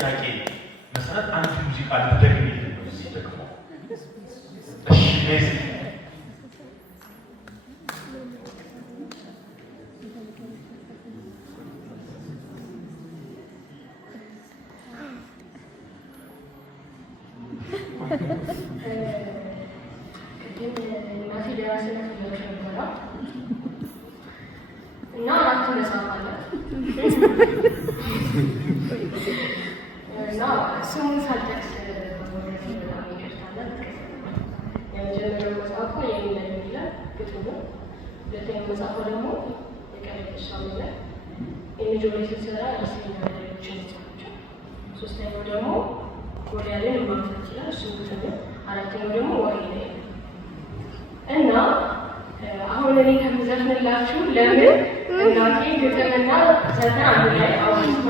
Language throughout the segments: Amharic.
ጥያቄ መሰረት አንድ ሙዚቃ ልትደግም ነው እዚህ ደግሞ እሺ ሜዚ እና አራት መጽሐፍ እና ስሙን ሳልጠቅስ የመጀመሪያው መጽሐፉ የሚለው ይላል ግጥሙ፣ ሁለተኛው መጽሐፉ ደግሞ የቀለሻው ይላል የመጀመሪያው ስራ ያስኛ ነገሮችን ናቸው። ሶስተኛው ደግሞ ወዲያለን ማንፈት ይላል እሱ ግጥሙ፣ አራተኛው ደግሞ ወሬ ነው እና አሁን እኔ ከምዘፍንላችሁ ለምን እናቴ ግጥምና ዘፈን አንድ ላይ አውጥታ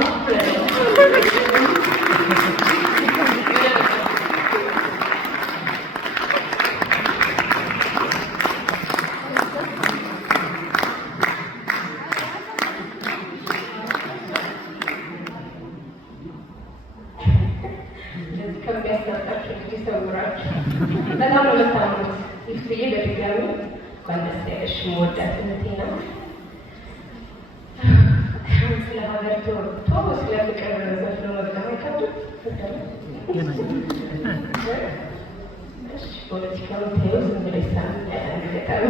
ከሚያስታውቃችሁ እንግዲህ ሰውራችሁ በጣም ነው የምታምኑት። ይፍትዬ በድጋሚ እንኳን ደስ ያለሽ የምወዳት እህቴ ነው። ስለ ሀገር ተወርቶ ስለ ፍቅር ዘፍኖ መግለጽ አይከብድም። ፖለቲካው ተይው ዝም ብለሽ ሳንገጣሚ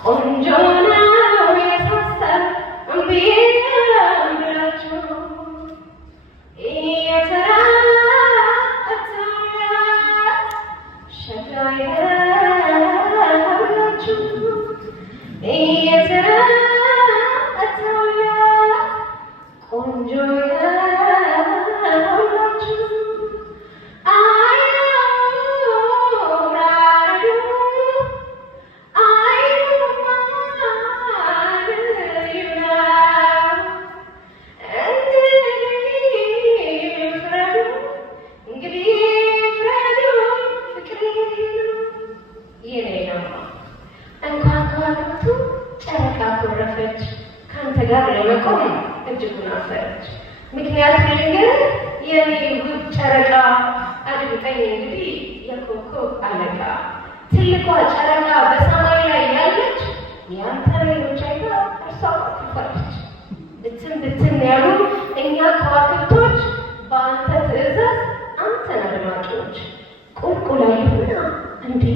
ቆንጆ ነው የታሰር እምቢላችሁ ከአንተ ጋር ለመቆም እጅጉን አፈረች። ምክንያቱም ግን የኔ ውብ ጨረቃ አድምጠኝ እንግዲህ የኮከብ አለቃ ትልቋ ጨረቃ በሰማይ ላይ ያለች ያንተ ሌሎች አይታ እርሷ ከፋለች። ብትን ብትን ያሉ እኛ ከዋክብቶች በአንተ ትእዛዝ አንተን አድማቂዎች ቁልቁላይና እንዲ